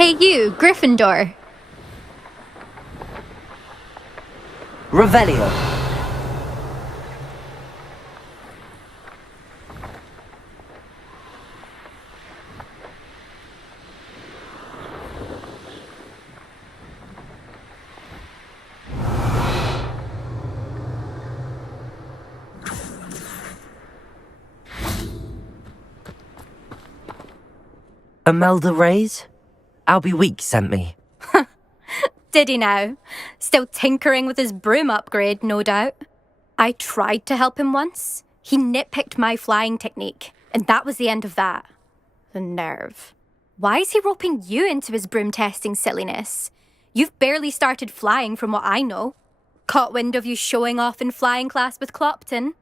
Hey you, Gryffindor. Revelio. Imelda Reyes? Albie Weeks sent me. Did he now? Still tinkering with his broom upgrade, no doubt. I tried to help him once. He nitpicked my flying technique, and that was the end of that. The nerve. Why is he roping you into his broom testing silliness? You've barely started flying from what I know. Caught wind of you showing off in flying class with Clopton.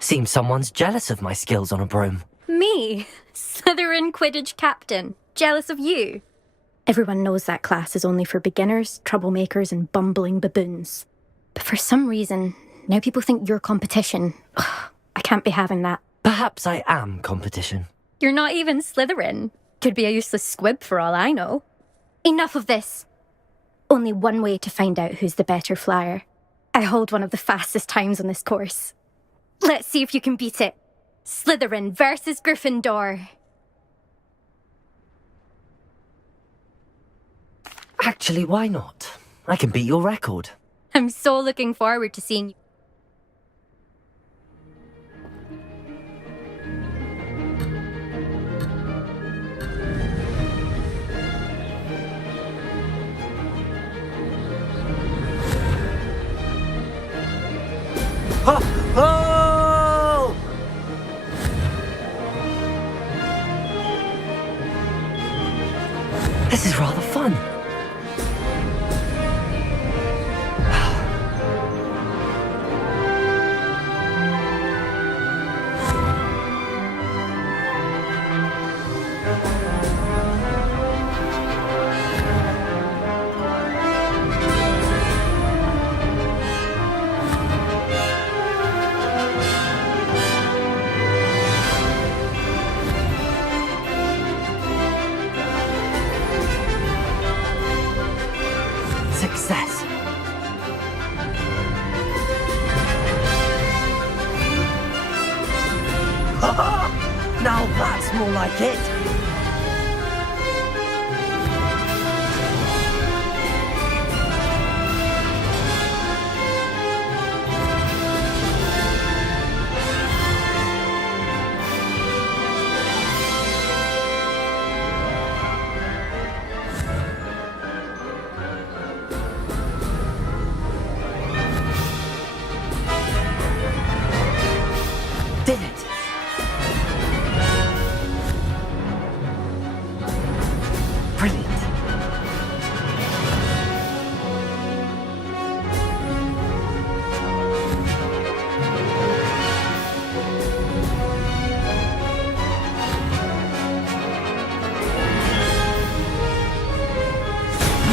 Seems someone's jealous of my skills on a broom. Me? Slytherin Quidditch captain. Jealous of you? Everyone knows that class is only for beginners, troublemakers, and bumbling baboons. But for some reason, now people think you're competition. Ugh, I can't be having that. Perhaps I am competition. You're not even Slytherin. Could be a useless squib for all I know. Enough of this. Only one way to find out who's the better flyer. I hold one of the fastest times on this course. Let's see if you can beat it. Slytherin versus Gryffindor. Actually, why not? I can beat your record. I'm so looking forward to seeing you. Oh! This is rather fun. Success. Now that's more like it. Did it. Brilliant.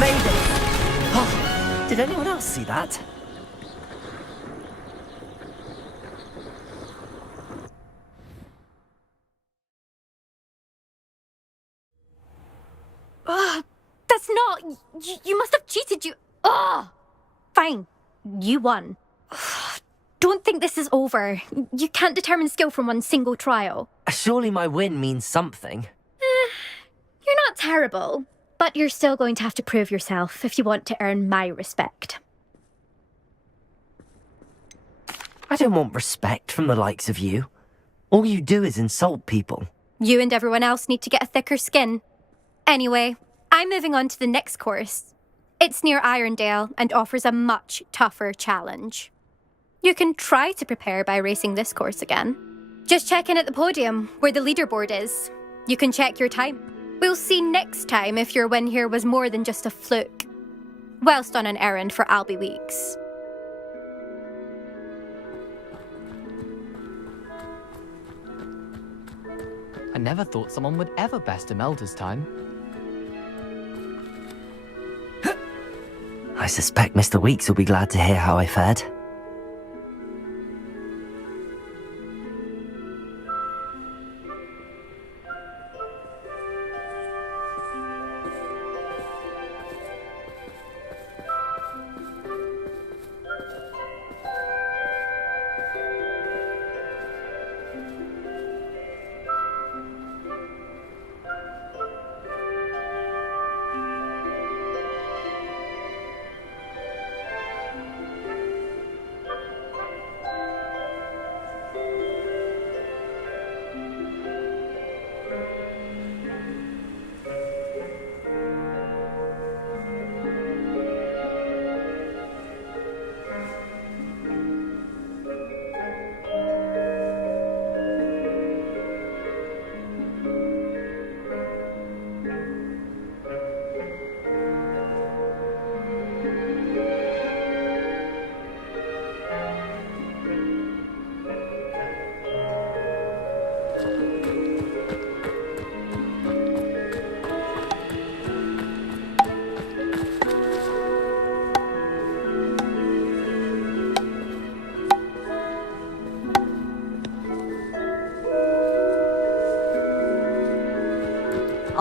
Made it. Oh, did anyone else see that? That's not... You must have cheated, you... Ugh! Fine. You won. Don't think this is over. You can't determine skill from one single trial. Surely my win means something. You're not terrible, but you're still going to have to prove yourself if you want to earn my respect. I don't want respect from the likes of you. All you do is insult people. You and everyone else need to get a thicker skin. Anyway, I'm moving on to the next course. It's near Irondale and offers a much tougher challenge. You can try to prepare by racing this course again. Just check in at the podium, where the leaderboard is. You can check your time. We'll see next time if your win here was more than just a fluke. Whilst on an errand for Albie Weeks. I never thought someone would ever best Imelda's time. I suspect Mr. Weeks will be glad to hear how I fared.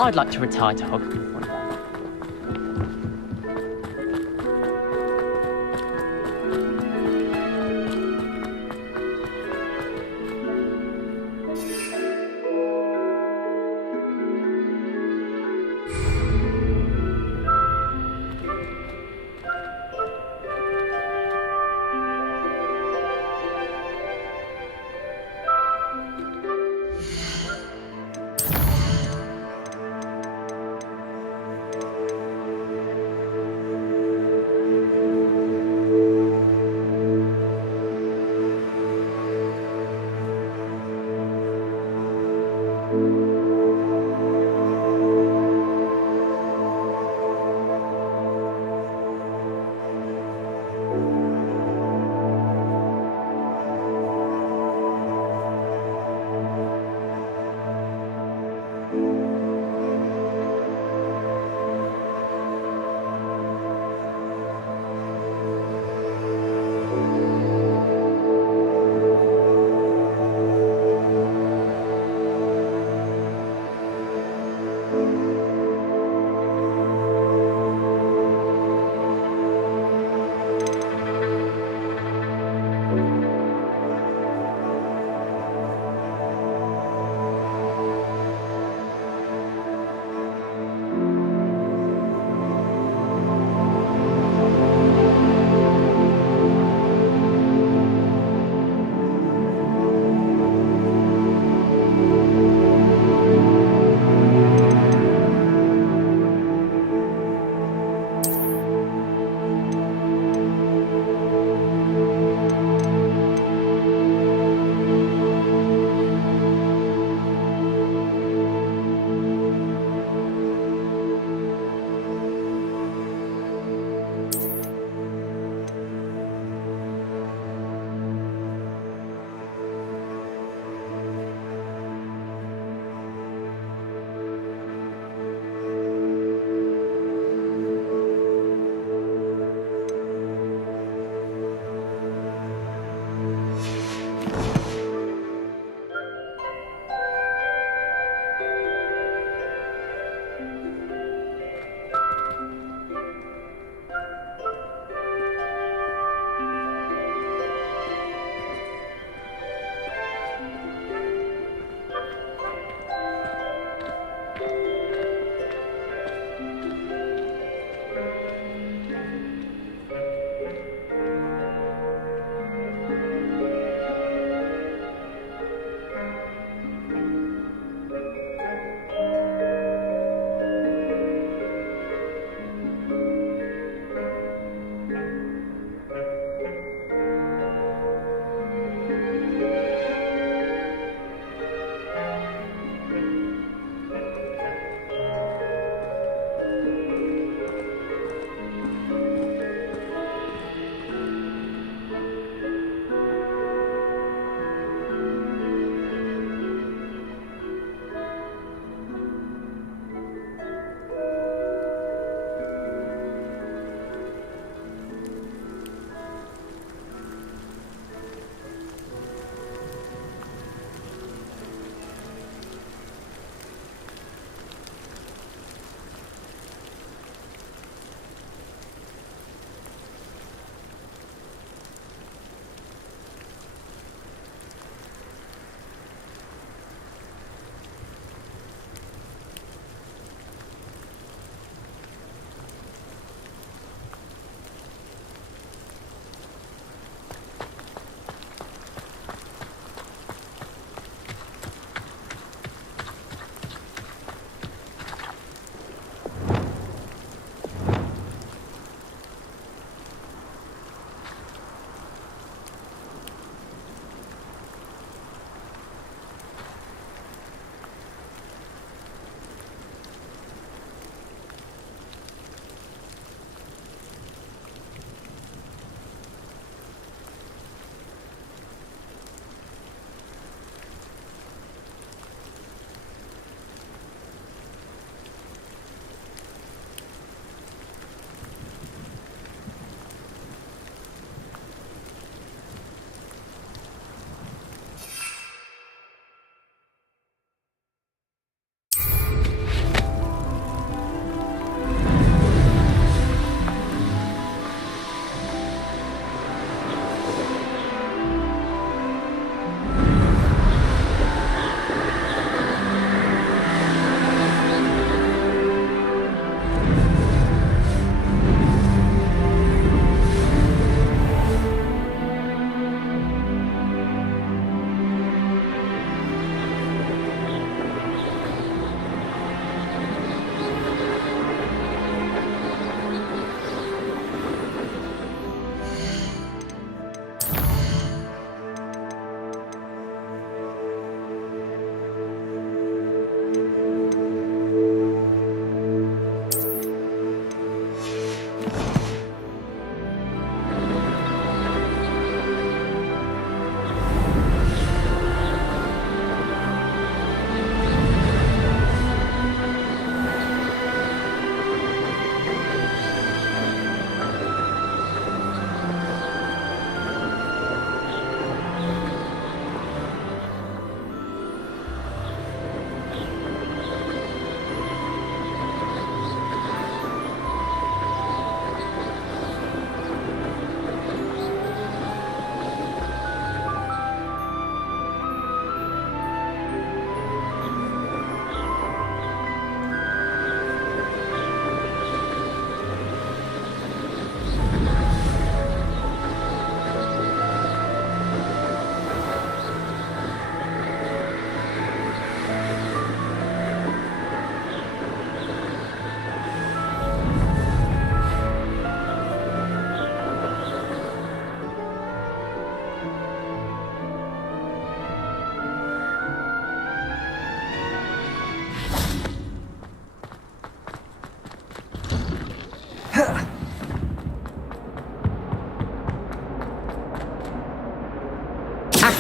I'd like to retire to Hogwarts one day.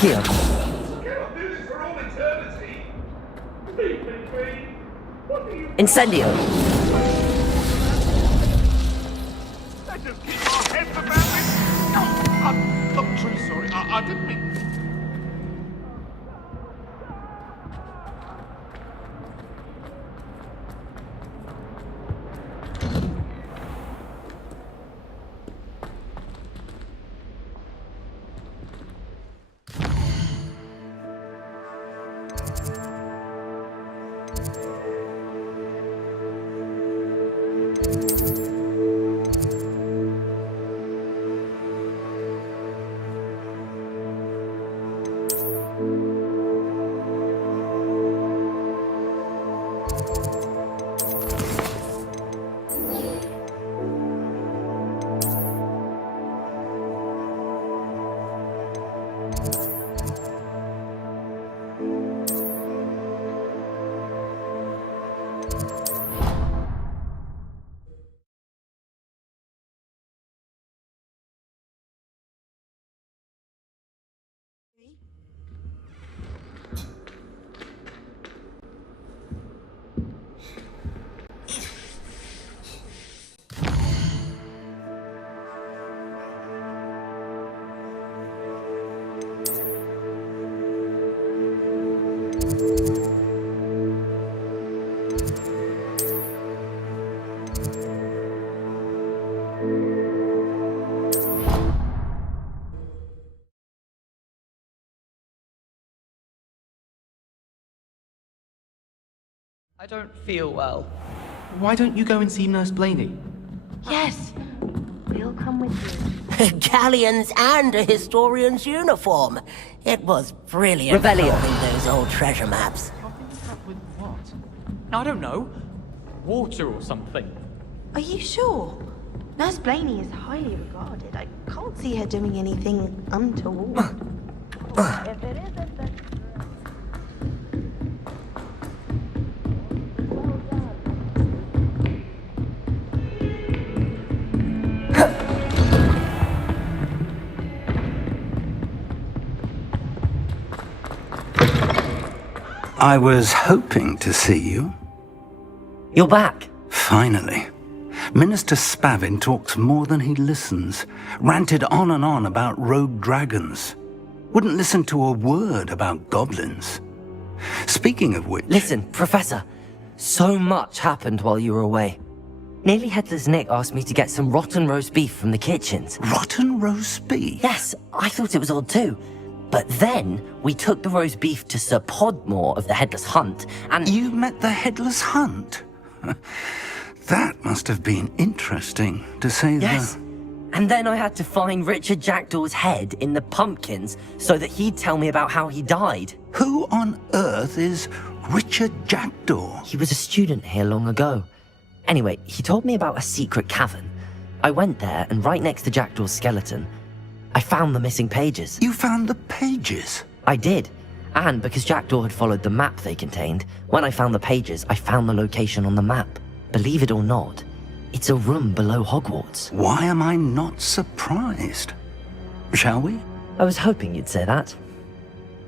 Here. Can I do this for all eternity? Leave me be. What do you... Incendio. They just keep our heads about it. No, I'm truly sorry. I didn't mean... I don't feel well. Why don't you go and see Nurse Blaney? Yes, we'll come with you. Galleons and a historian's uniform. It was brilliant Rebellion. solving those old treasure maps. Helping us out with what? I don't know. Water or something. Are you sure? Nurse Blaney is highly regarded. I can't see her doing anything untoward. If it isn't, then... I was hoping to see you. You're back. Finally. Minister Spavin talks more than he listens. Ranted on and on about rogue dragons. Wouldn't listen to a word about goblins. Speaking of which... Listen, Professor. So much happened while you were away. Nearly Headless Nick asked me to get some rotten roast beef from the kitchens. Rotten roast beef? Yes, I thought it was odd too. But then, we took the roast beef to Sir Podmore of the Headless Hunt, and... You met the Headless Hunt? That must have been interesting, to say the... Yes. And then I had to find Richard Jackdaw's head in the pumpkins so that he'd tell me about how he died. Who on earth is Richard Jackdaw? He was a student here long ago. Anyway, he told me about a secret cavern. I went there, and right next to Jackdaw's skeleton, I found the missing pages. You found the pages? I did. And because Jackdaw had followed the map they contained, when I found the pages, I found the location on the map. Believe it or not, it's a room below Hogwarts. Why am I not surprised? Shall we? I was hoping you'd say that.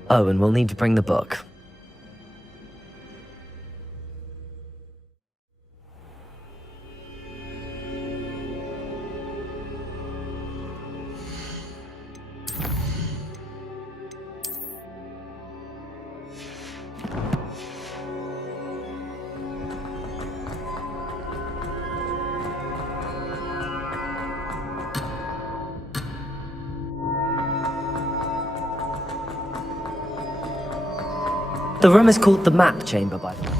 Oh, and we'll need to bring the book. The room is called the Map Chamber, by the way.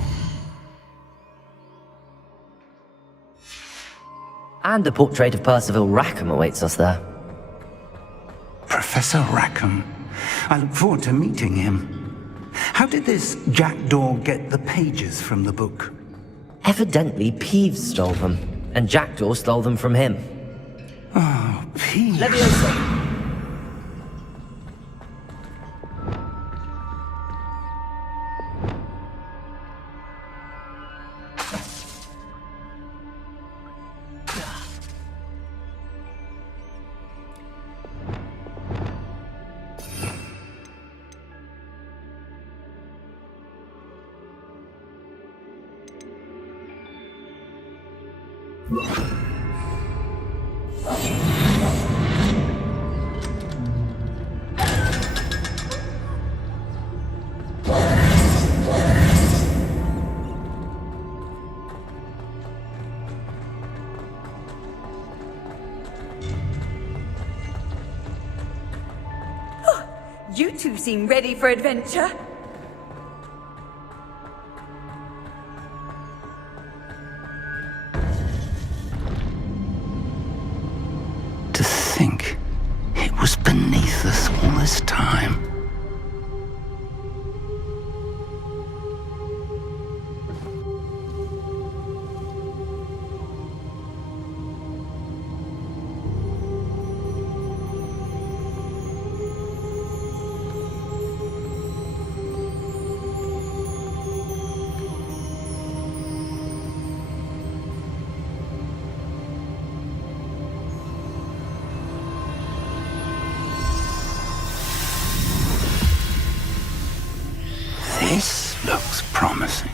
And a portrait of Percival Rackham awaits us there. Professor Rackham. I look forward to meeting him. How did this Jackdaw get the pages from the book? Evidently, Peeves stole them, and Jackdaw stole them from him. Oh, Peeves. Leviosa! You two seem ready for adventure. To think it was beneath us all this time. This looks promising.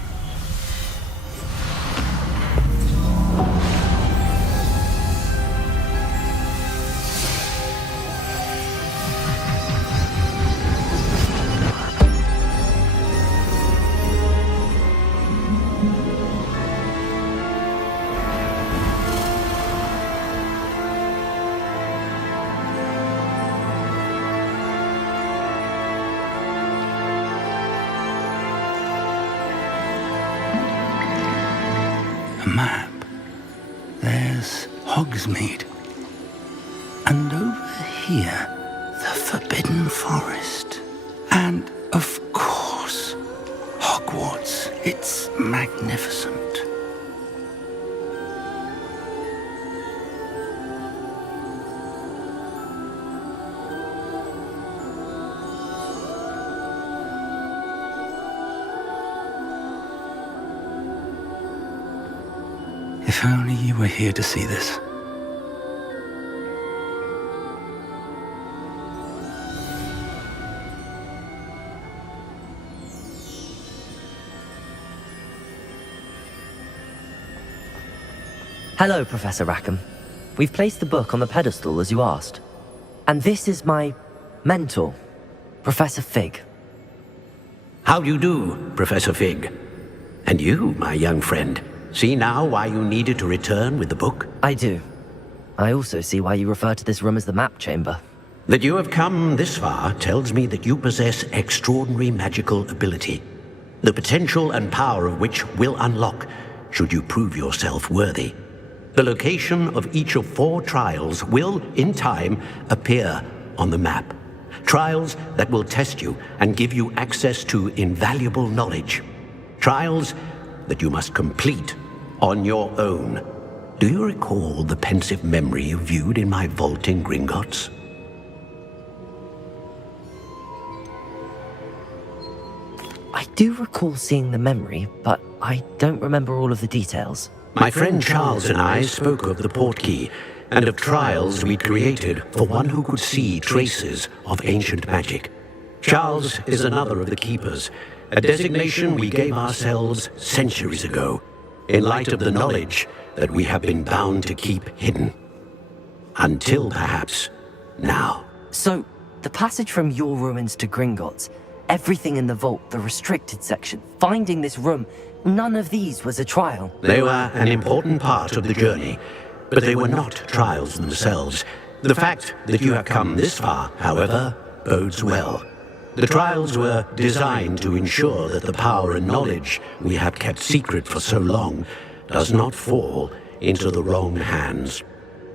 Map. There's Hogsmeade. And over here, the Forbidden Forest. And, of course, Hogwarts. It's magnificent. If only you were here to see this. Hello, Professor Rackham. We've placed the book on the pedestal as you asked. And this is my mentor, Professor Fig. How do you do, Professor Fig? And you, my young friend, see now why you needed to return with the book? I do. I also see why you refer to this room as the map chamber. That you have come this far tells me that you possess extraordinary magical ability, the potential and power of which will unlock should you prove yourself worthy. The location of each of 4 trials will, in time, appear on the map. Trials that will test you and give you access to invaluable knowledge. Trials that you must complete on your own. Do you recall the pensive memory you viewed in my vault in Gringotts? I do recall seeing the memory, but I don't remember all of the details. My friend Charles and I spoke of the portkey and of trials we'd created for one who could see traces of ancient magic. Charles is another of the keepers, a designation we gave ourselves centuries ago, in light of the knowledge that we have been bound to keep hidden. Until perhaps now. So, the passage from your ruins to Gringotts, everything in the vault, the restricted section, finding this room, none of these was a trial. They were an important part of the journey, but they were not trials themselves. The fact that you have come this far, however, bodes well. The trials were designed to ensure that the power and knowledge we have kept secret for so long does not fall into the wrong hands.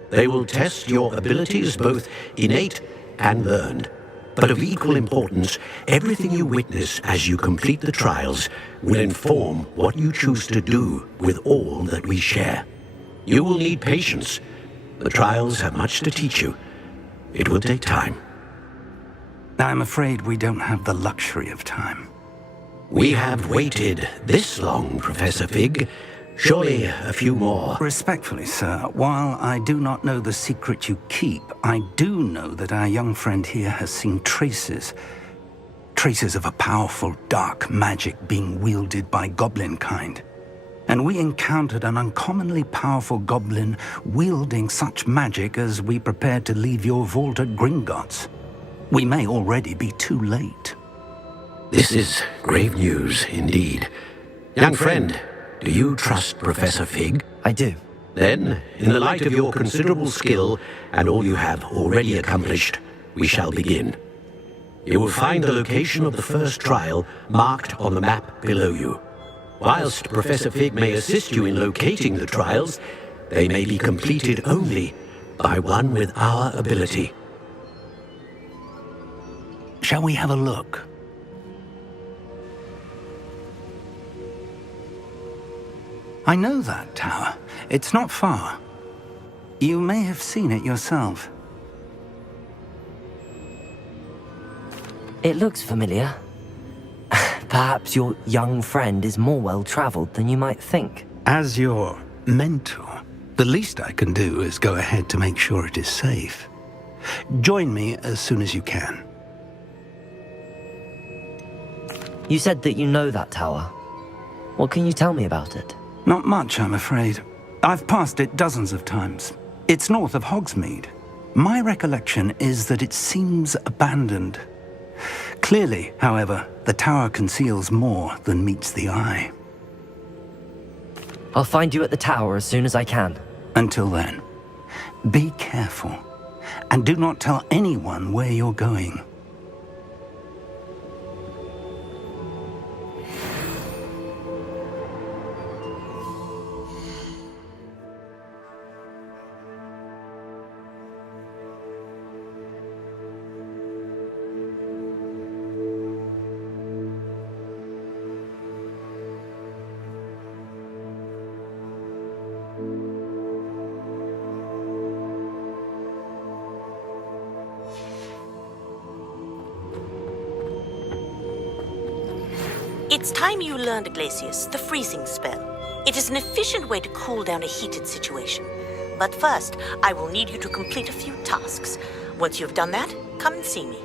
They will test your abilities, both innate and learned. But of equal importance, everything you witness as you complete the trials will inform what you choose to do with all that we share. You will need patience. The trials have much to teach you. It will take time. I'm afraid we don't have the luxury of time. We have waited this long, Professor Fig. Surely a few more. Respectfully, sir, while I do not know the secret you keep, I do know that our young friend here has seen traces of a powerful dark magic being wielded by goblin kind. and we encountered an uncommonly powerful goblin wielding such magic as we prepared to leave your vault at Gringotts. We may already be too late. This is grave news indeed. Young friend, do you trust Professor Fig? I do. Then, in the light of your considerable skill and all you have already accomplished, we shall begin. You will find the location of the first trial marked on the map below you. Whilst Professor Fig may assist you in locating the trials, they may be completed only by one with our ability. Shall we have a look? I know that tower. It's not far. You may have seen it yourself. It looks familiar. Perhaps your young friend is more well-traveled than you might think. As your mentor, the least I can do is go ahead to make sure it is safe. Join me as soon as you can. You said that you know that tower. What can you tell me about it? Not much, I'm afraid. I've passed it dozens of times. It's north of Hogsmeade. My recollection is that it seems abandoned. Clearly, however, the tower conceals more than meets the eye. I'll find you at the tower as soon as I can. Until then, be careful, and do not tell anyone where you're going. It's time you learned, Glacius, the freezing spell. It is an efficient way to cool down a heated situation. But first, I will need you to complete a few tasks. Once you've done that, come and see me.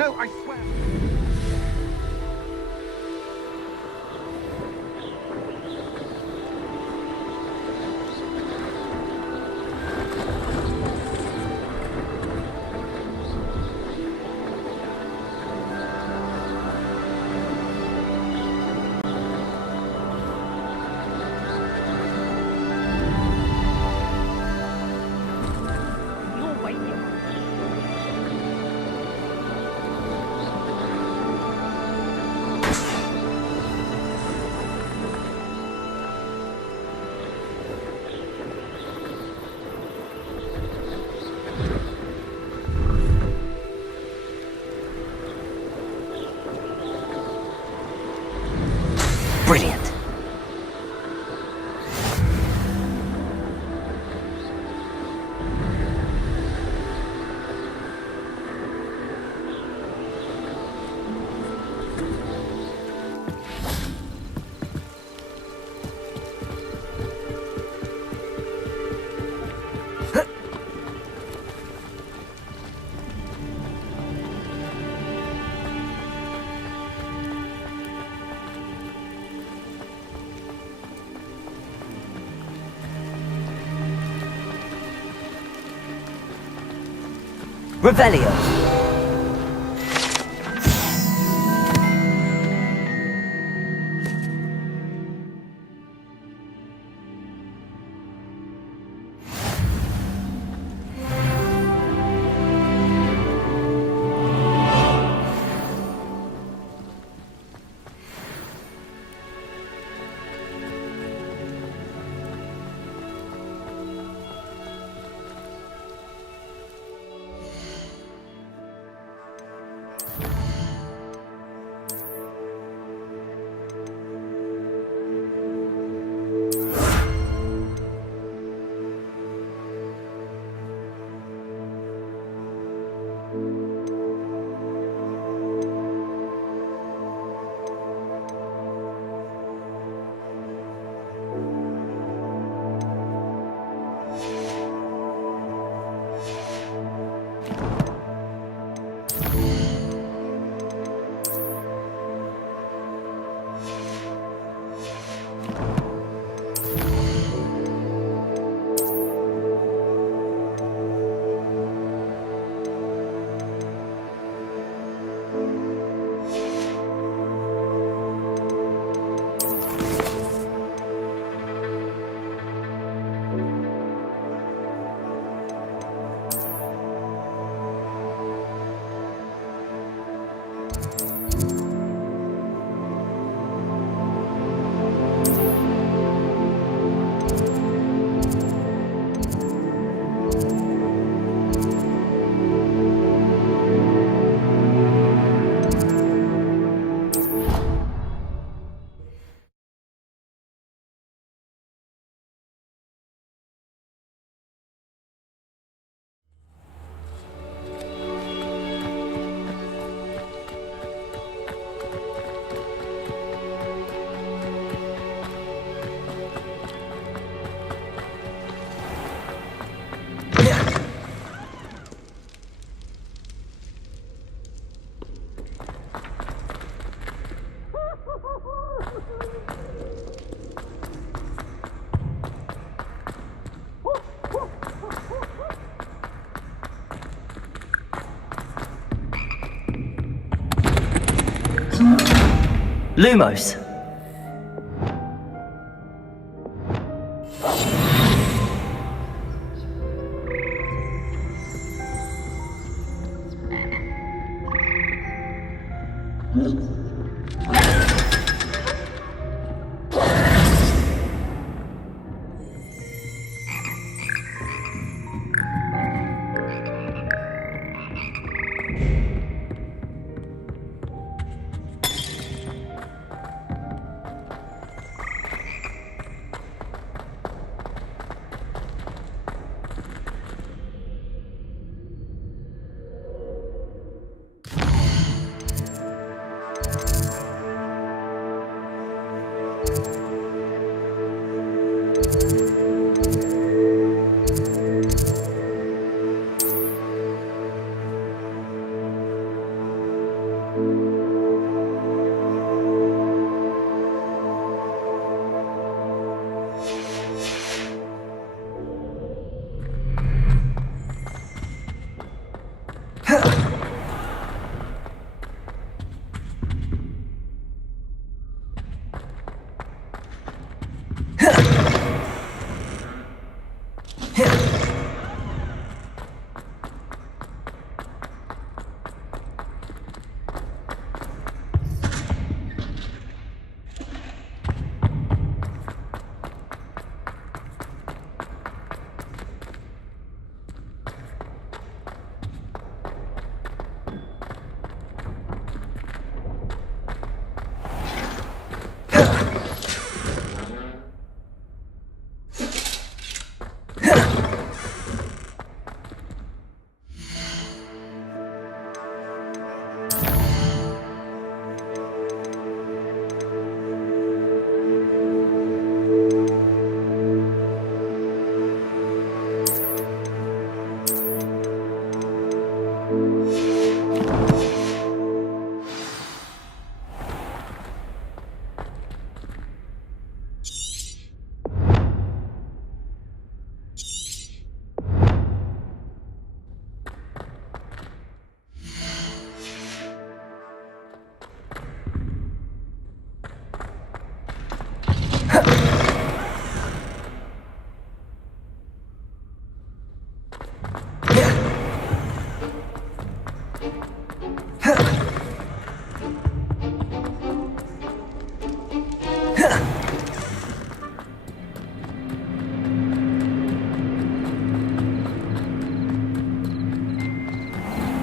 No, I swear. Brilliant. Revelio. Lumos.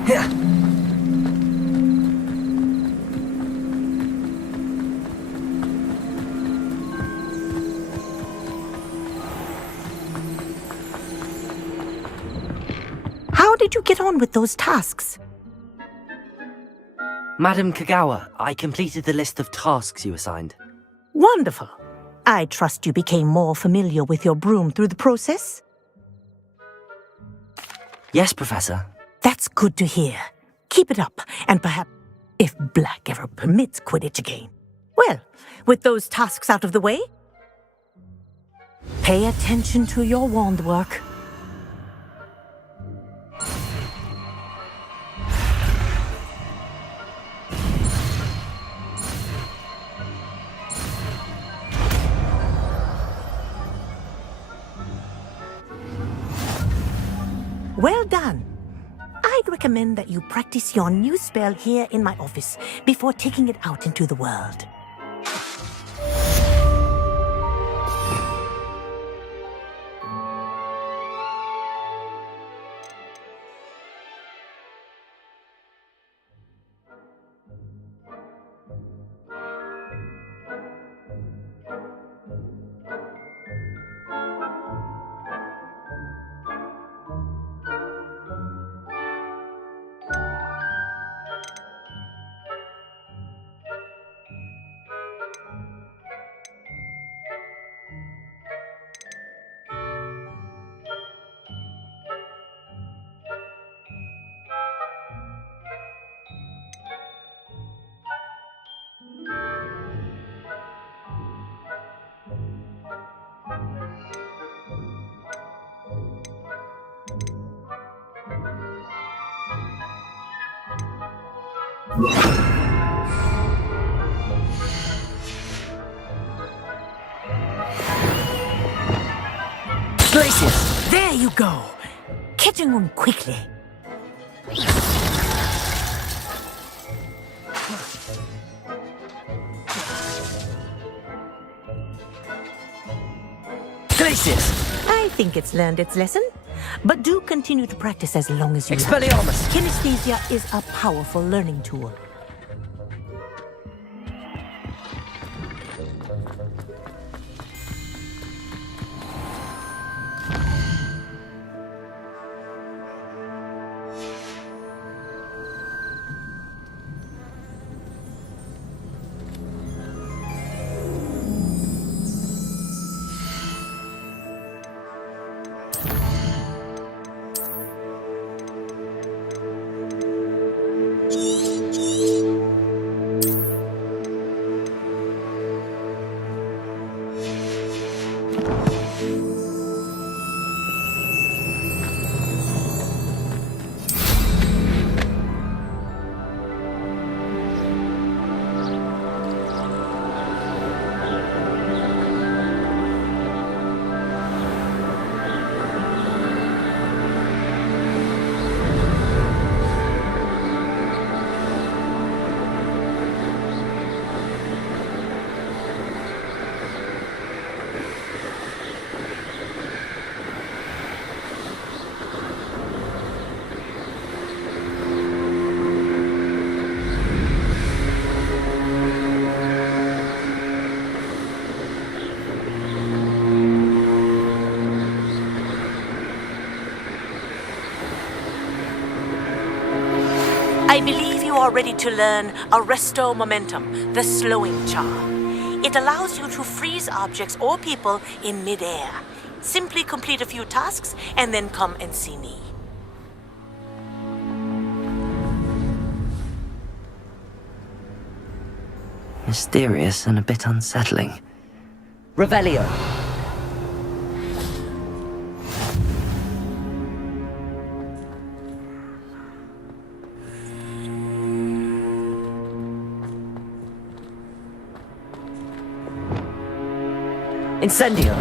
How did you get on with those tasks? Madam Kagawa, I completed the list of tasks you assigned. Wonderful. I trust you became more familiar with your broom through the process? Yes, Professor. That's good to hear. Keep it up, and perhaps, if Black ever permits Quidditch again. Well, with those tasks out of the way, pay attention to your wand work. Well done. I'd recommend that you practice your new spell here in my office before taking it out into the world. Glacius! There you go. Catching on quickly. Glacius! I think it's learned its lesson, but do continue to practice as long as you like. Expelliarmus! Kinesthesia is a powerful learning tool. I believe you are ready to learn Arresto Momentum, the slowing charm. It allows you to freeze objects or people in midair. Simply complete a few tasks and then come and see me. Mysterious and a bit unsettling. Revelio! Incendio!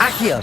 Accio!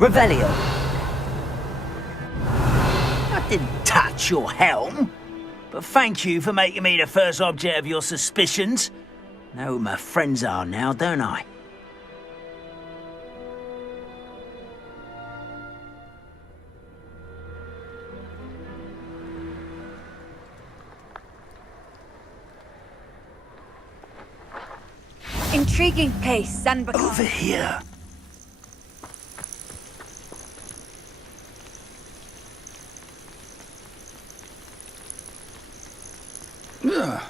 Revelio. I didn't touch your helm. But thank you for making me the first object of your suspicions. Know who my friends are now, don't I? Intriguing place, Sanbaka. Over here. Ugh.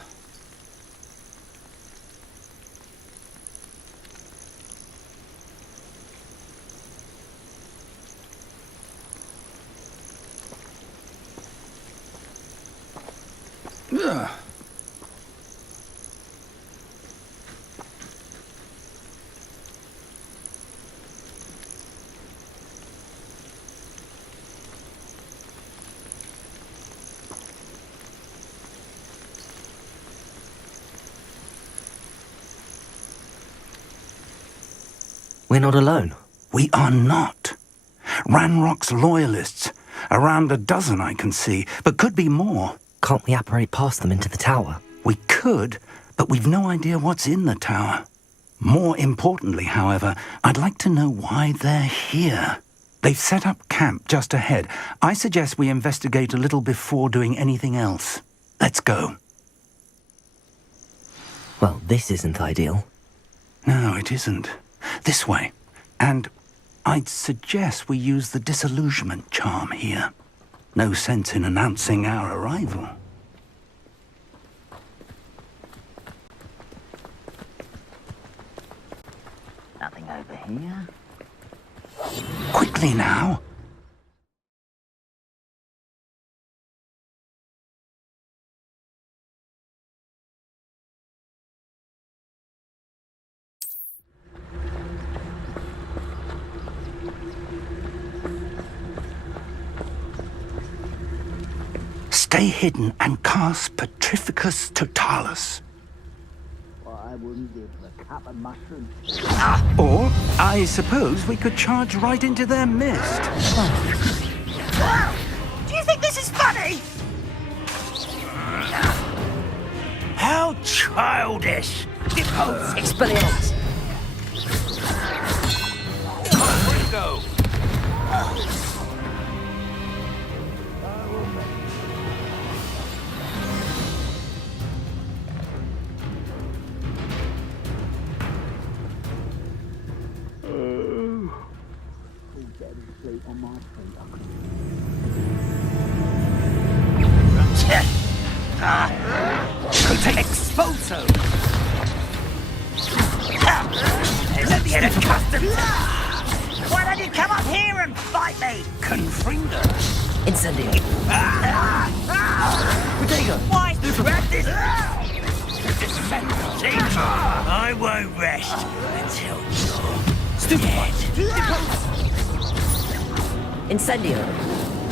Ugh. We're not alone. We are not. Ranrock's loyalists. Around a dozen I can see, but could be more. Can't we apparate past them into the tower? We could, but we've no idea what's in the tower. More importantly, however, I'd like to know why they're here. They've set up camp just ahead. I suggest we investigate a little before doing anything else. Let's go. Well, this isn't ideal. No, it isn't. This way. And I'd suggest we use the disillusionment charm here. No sense in announcing our arrival. Nothing over here. Quickly now. Stay hidden and cast Petrificus Totalis. Well, I wouldn't give the cup of mushroom. Or, I suppose we could charge right into their mist. Do you think this is funny? How childish! Expelliarmus! Window! Exposo! Let me get accustomed to... Why don't you come up here and fight me? Confringo. Incendio. Potato! Why grab this? I won't rest until you're dead. Incendio.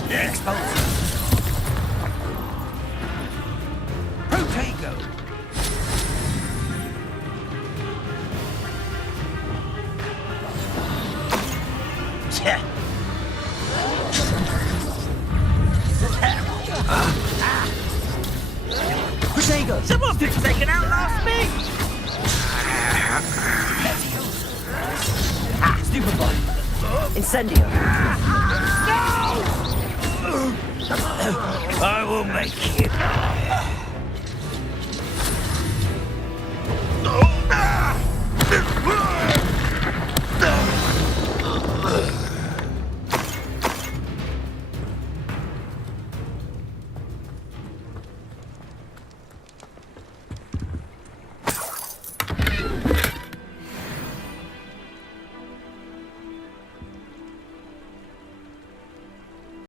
Exposo! Protego! Protego! Someone's just taken out last me! Stupid boy! Incendio! No! I will make you.